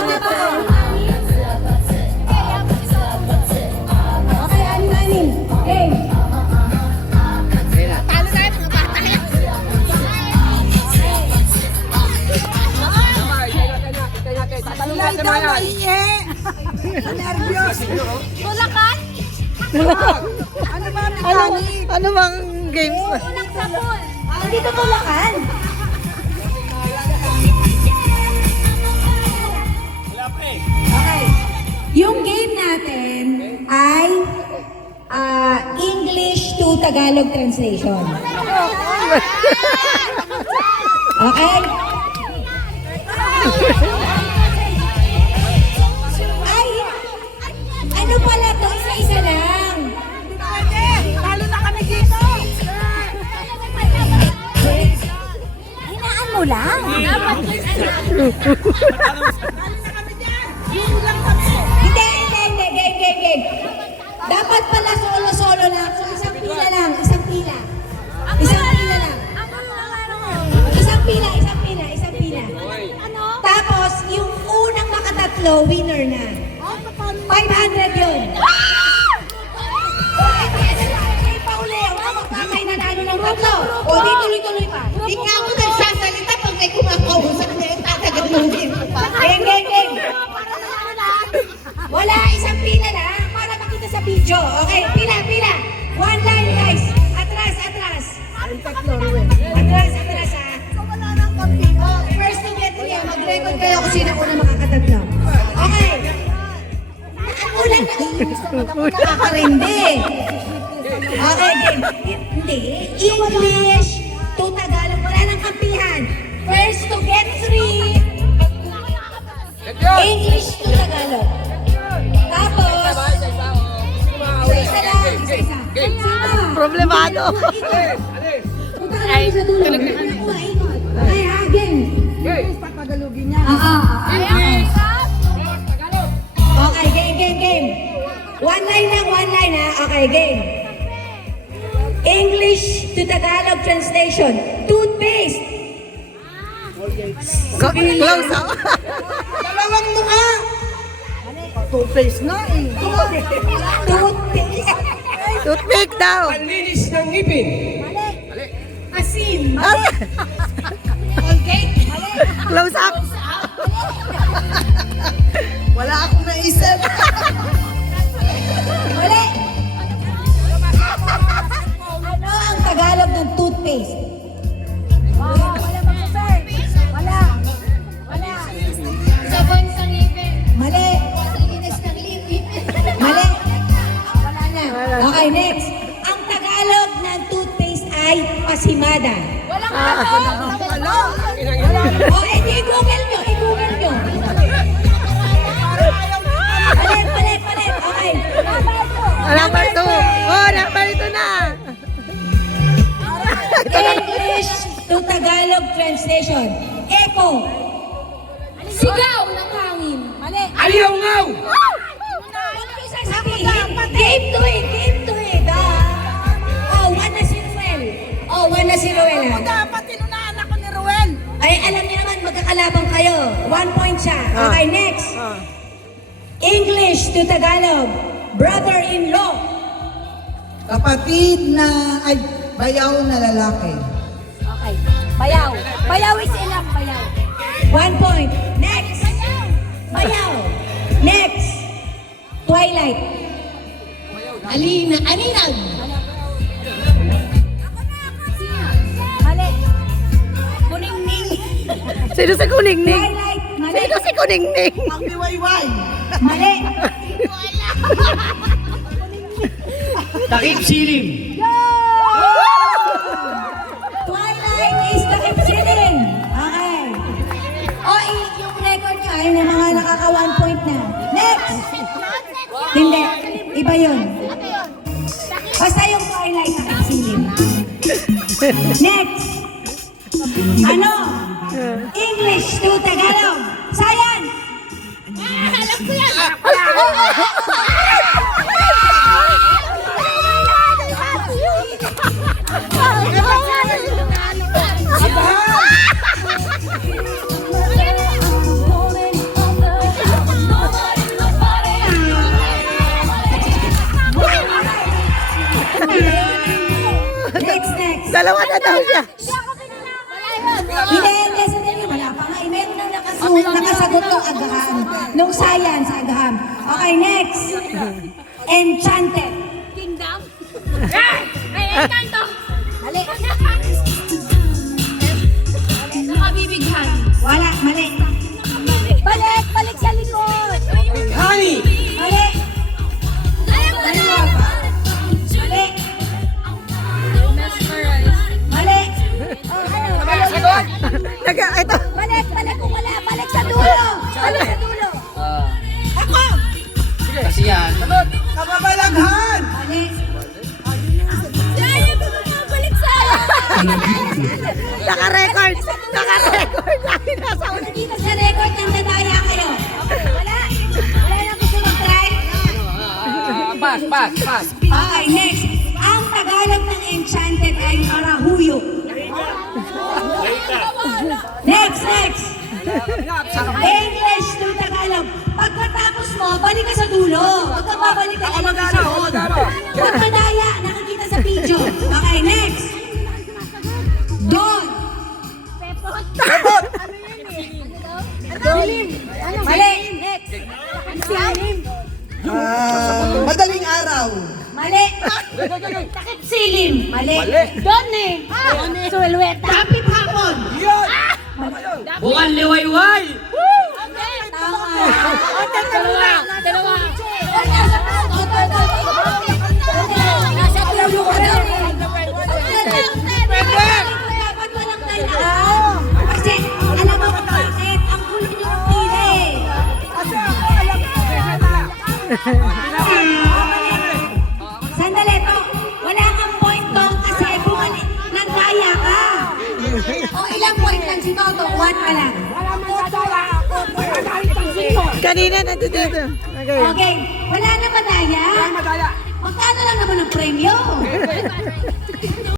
na ba? Okay, anim-anim. Game. Talo tayo mga bata. Tatalay daw, maiye. Nervyos. Tulakan? Ano ba mechanic? Ano bang games? Tulak sa pool. Dito tulakan. Okay. Yung game natin ay English to Tagalog translation. Okay? Ay, ano pala to? Isa-isa lang. Talo na kami dito. Hinaan mo lang. Dapat Hindi. Game. Dapat pala solo-solo lang. So, isang pila lang. Isang pila lang. Isang pila. Tapos, yung unang makatatlo, winner na. 500 yun. Okay, pauli. May nanalo ng tatlo. O, di tuloy-tuloy pa. Hindi nga ako nagsasalita pag may kumakausap na yung tatagaluhin ko pa. Game. Wala, isang pila lang para makita sa video. Okay, pila. One line, guys. Atras. Atras ha. First to get three. Mag-record kayo kung sino una makakatatlo. Okay. Ulan na. Nakakarindi. Okay, game. Hindi. English to Tagalog. Wala nang kampihan. First to get three. English to Tagalog. Tapos, isa lang. Sino? Problemado. Punta ka namin sa dulo. Ikot. Okay ha, game. Patagalogin niya. Okay, game. One line ha. Okay, game. English to Tagalog translation. Toothpaste. Close up. Dalawang mukha! Toothpaste nga eh. Toothpaste. Toothpick daw. Panlinis ng ngipin. Asin. Colgate! Close up. Wala akong naisip. Mali. Ano ang Tagalog ng toothpaste? Wala bang sir? Wala. Sabon sa ngipin. Mali. Linis ng ngipin. Mali. Wala na. Okay, next. Ang Tagalog ng toothpaste ay pasimada. Walang O, i-google nyo. Palit. Okay. Number 2. Oh, number 2 na. English to Tagalog translation. Echo. sigaw ng hangin. Mali. Aliyaw-ngaw! Game to it. One na si Ruel. Dapat tinunahan ako ni Ruel. Ay, alam niyo naman, magkakalabang kayo. 1 point siya. Okay, next. English to Tagalog. Brother-in-law. Kapatid na, ay, bayaw na lalaki. Okay. Bayaw. Bayaw is enough. Bayaw. 1 point. Next. Bayaw. Next. Twilight. Aninag. Mali. Kuningning. Sino si Kuningning? Twilight. Mali. Sino si Kuningning? Ang biwayway. Mali. Takip siling. Twilight is the siling. Okay. Yung record nyo ay na mga nakaka 1 point na. Next. Hindi. Iba yun. Basta yung Twilight na siling. Next. Ano? English to Tagalog. Sayan. Alam ko yan. Dalawa na daw siya. Hindi, sandali. Wala pa nga. Meron na nakasagot ng agaham. Nung science, agaham. Okay, next. Enchanted. Kingdom? Ay, encanto! Mali. Nakabibighan. Wala, mali. Balik! Balik sa likod! Honey. Mali. Mali. Mali. Ito. Balik! Balik kung wala! Balik sa dulo! Balik sa dulo! Ako. Kasi yan. Kababalaghan! Mali. Ayaw ko bumabalik sa Naka-record. Naka-record. Lagi nasa ulo. Dito sa record, nandadaya kayo. Wala. Wala na gusto mag-try. Pass. Okay, next. Ang Tagalog ng enchanted ay arahuyo. Next. English to Tagalog. Pagkatapos mo, balik ka sa dulo. Huwag kang babalik ka sa likod. Huwag madaya, nakikita sa video. Okay, next. Don. Mali. Next. Madaling araw. Mali. Takip silim. Mali. Doon eh! Sulweta! Tapit hapon. Bukan liwayway. Tama. Dalawa! Nasa dulo ka daw. Dapat walang tanaw. Kasi alam mo kung bakit? Ang gulo niyo ng pila eh. Sandali to. Wala kang point doon kasi bumalik. Nagkaya ka. O ilang point lang si Toto? 1 pa lang. Kanina nandito dito. Okay. Okay. Wala na madaya. Magkano lang naman ang premyo?